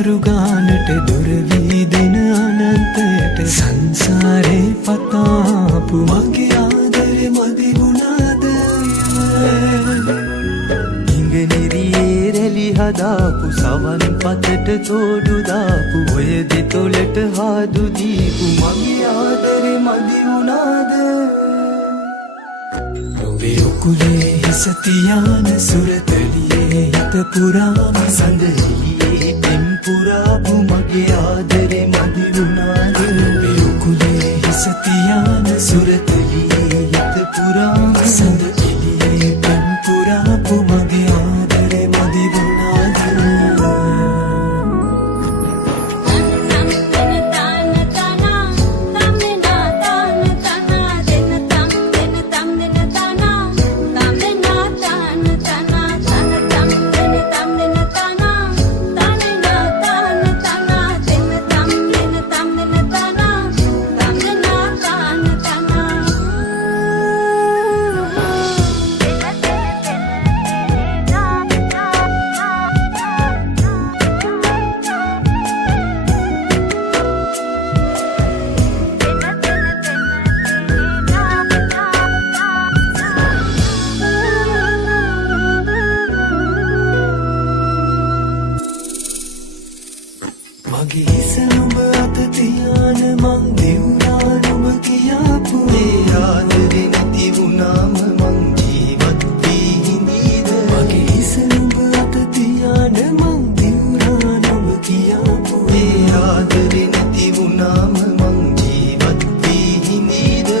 මාරු ගානට දුර වී දෙන අනන්තයට සංසාරේ පතාපු මගේ ආදරේ මදි වුණාද ඉංගනිරියේ රැලි හදාපු සවන් පතට තෝඩු දාපු ඔය දෙතොලට හාදු දීපු මගේ ආදරේ මදි වුණාද ඔබේ උකුලේ හිස තියාන සුරතලියේ හිත පුරාම සඳ එළියේ පෙම් පුරාපු මගේ ආදරේ මදි වුණාද ඔබේ උකුලේ හිස තියාන සුරතලියේ හිත පුරාම සඳ එළියේ පෙම් පුරාපු මගේ ආදරේ මදි වුණාද මගේ හිස නුඹ අත තියාන මං දෙවුනා නුඹ කියාපු ඒ ආදරේ නැති වුණාම මං ජීවත් වී හිඳීද මගේ හිස නුඹ අත තියාන මං දෙවුනා නුඹ කියාපු ඒ ආදරේ නැති වුණාම මං ජීවත් වී හිඳීද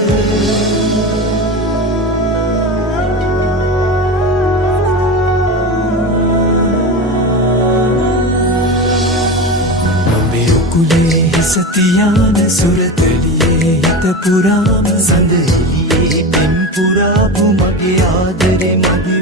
කුලේ හිස තියාන සුරතලියේ හිත පුරාම සඳ එළියේ පෙම් පුරාපු මගේ ආදරේ මදි